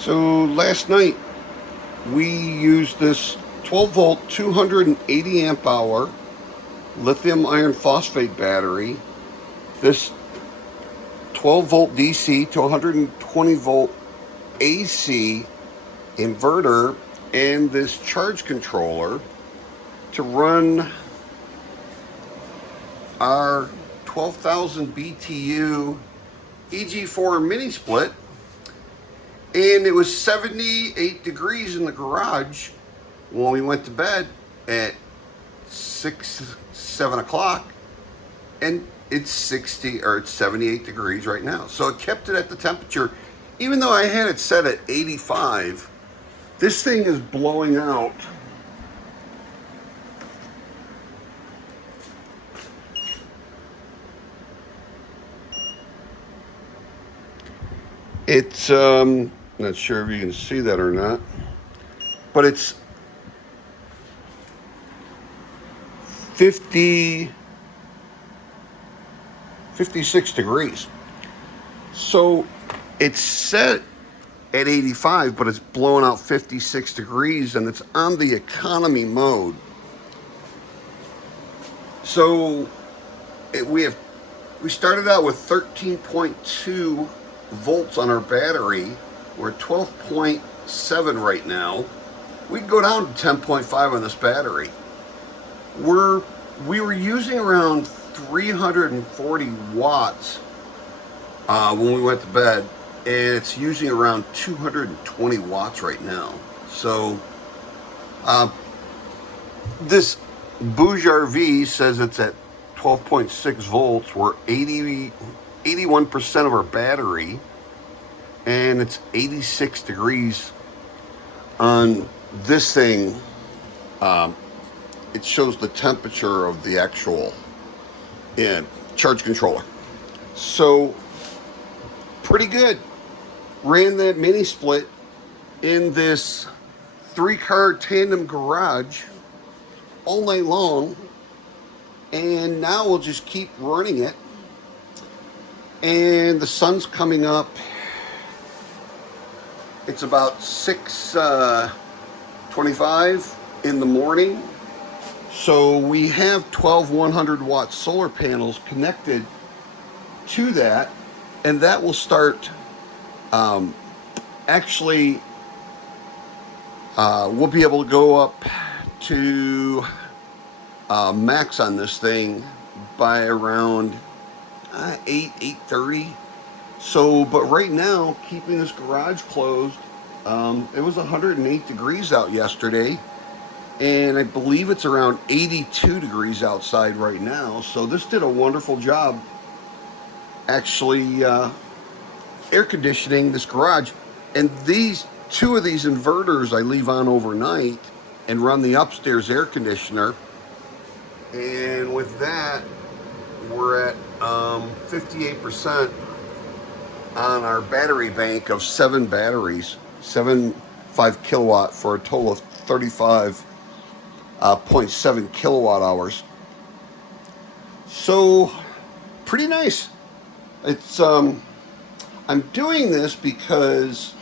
So last night we used this 12 volt 280 amp hour lithium iron phosphate battery, this 12 volt DC to 120 volt AC inverter, and this charge controller to run our 12,000 BTU EG4 mini split. And it was 78 degrees in the garage when we went to bed at 7 o'clock, and it's 78 degrees right now. So it kept it at the temperature, even though I had it set at 85. This thing is blowing out it's not sure if you can see that or not, but it's 56 degrees. So it's set at 85, but it's blowing out 56 degrees, and it's on the economy mode. So we started out with 13.2 volts on our battery. We're at 12.7 right now. We can go down to 10.5 on this battery. We were using around 340 watts when we went to bed, and it's using around 220 watts right now. So this Bouge RV says it's at 12.6 volts. We're 81% of our battery, and it's 86 degrees on this thing. It shows the temperature of the actual charge controller. So pretty good. Ran that mini split in this 3-car tandem garage all night long, and now we'll just keep running it. And the sun's coming up. It's about 6:25 in the morning. So we have 12 100 watt solar panels connected to that, and that will start we'll be able to go up to max on this thing by around 8:30. So, but right now, keeping this garage closed, it was 108 degrees out yesterday, and I believe it's around 82 degrees outside right now. So this did a wonderful job actually air conditioning this garage. And these two of these inverters I leave on overnight and run the upstairs air conditioner. And with that, we're at 58% on our battery bank of 7 batteries, 5 kilowatt, for a total of 35.7 kilowatt hours. So pretty nice. It's I'm doing this because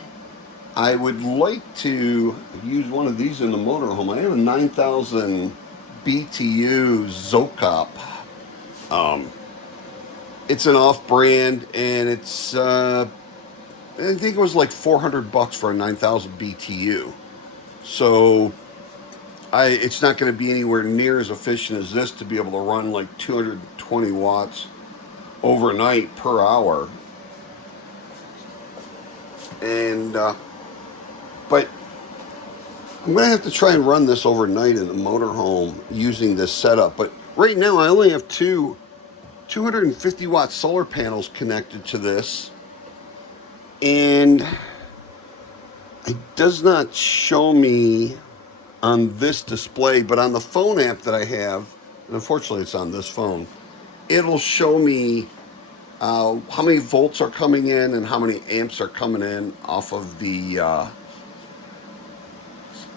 I would like to use one of these in the motorhome. I have a 9,000 BTU Zocop. It's an off-brand, and it's I think it was like $400 for a 9,000 BTU. So it's not going to be anywhere near as efficient as this to be able to run like 220 watts overnight per hour. And but I'm going to have to try and run this overnight in the motorhome using this setup. But right now I only have 250 watt solar panels connected to this, and it does not show me on this display, but on the phone app that I have, and unfortunately it's on this phone, it'll show me how many volts are coming in and how many amps are coming in off of the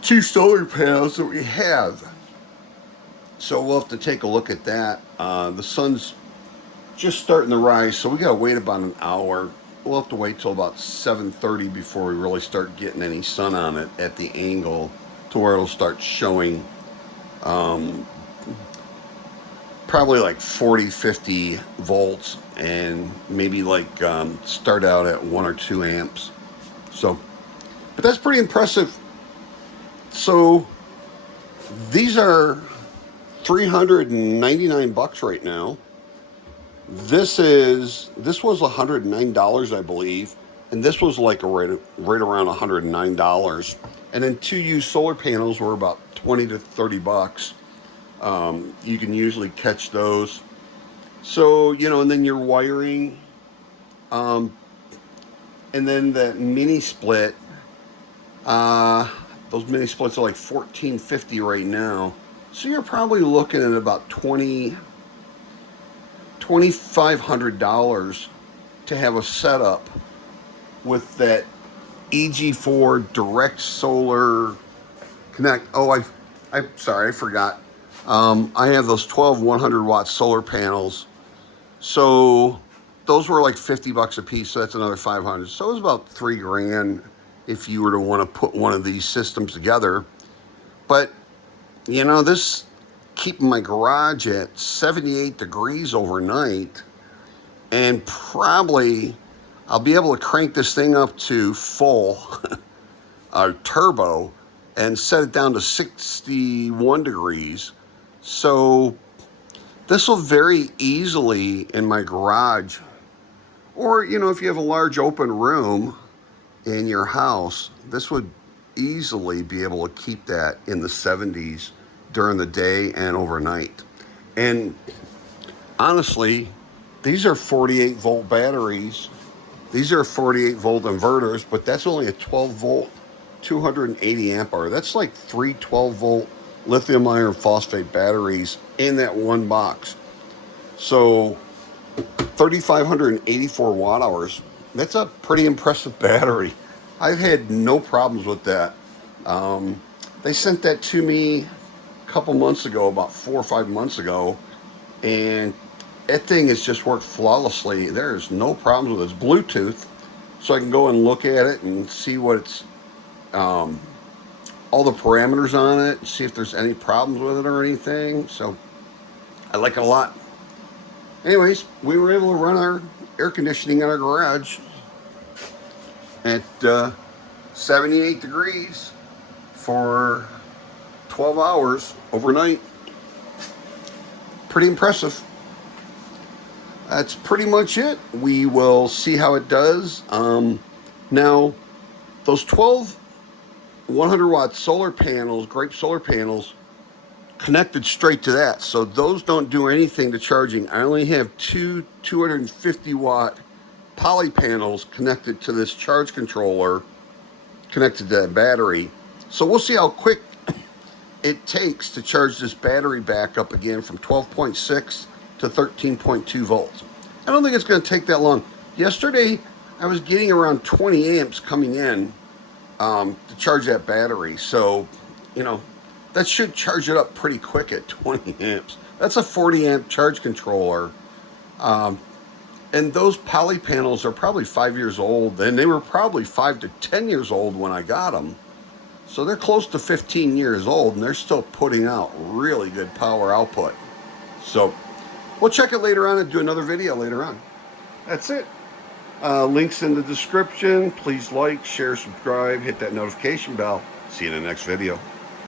2 solar panels that we have. So we'll have to take a look at that. The sun's just starting to rise, so we gotta wait about an hour we'll have to wait till about 7:30 before we really start getting any sun on it at the angle to where it'll start showing probably like 40-50 volts, and maybe like start out at 1 or 2 amps. So, but that's pretty impressive. So these are $399 right now. This was $109, I believe, and this was like right around $109. And then 2 used solar panels were about $20 to $30. You can usually catch those. So, you know, and then your wiring, and then the mini split. Those mini splits are like $14.50 right now. So you're probably looking at about $2,500 to have a setup with that EG4 direct solar connect. Oh, I'm sorry, I forgot. I have those 12 100-watt solar panels. So those were like $50 a piece. So that's another 500. So it was about $3,000 if you were to want to put one of these systems together. But you know, this keeping my garage at 78 degrees overnight, and probably I'll be able to crank this thing up to full turbo and set it down to 61 degrees. So this will very easily in my garage, or you know, if you have a large open room in your house, this would easily be able to keep that in the 70s during the day and overnight. And honestly, these are 48 volt batteries. These are 48 volt inverters, but that's only a 12 volt, 280 amp hour. That's like 3 12 volt lithium iron phosphate batteries in that one box. So 3,584 watt hours. That's a pretty impressive battery. I've had no problems with that. They sent that to me a couple months ago, about 4 or 5 months ago, and that thing has just worked flawlessly. There's no problems with it. It's Bluetooth, so I can go and look at it and see what it's, all the parameters on it, and see if there's any problems with it or anything. So I like it a lot. Anyways, we were able to run our air conditioning in our garage at 78 degrees for 12 hours overnight. Pretty impressive. That's pretty much it. We will see how it does. Now, those 12 100-watt solar panels, Grape solar panels, connected straight to that. So those don't do anything to charging. I only have 2 250-watt poly panels connected to this charge controller, connected to that battery. So we'll see how quick it takes to charge this battery back up again from 12.6 to 13.2 volts. I don't think it's going to take that long. Yesterday, I was getting around 20 amps coming in to charge that battery. So, you know, that should charge it up pretty quick at 20 amps. That's a 40 amp charge controller. And those poly panels are probably 5 years old, and they were probably 5 to 10 years old when I got them. So they're close to 15 years old, and they're still putting out really good power output. So we'll check it later on and do another video later on. That's it. Links in the description. Please like, share, subscribe, hit that notification bell. See you in the next video.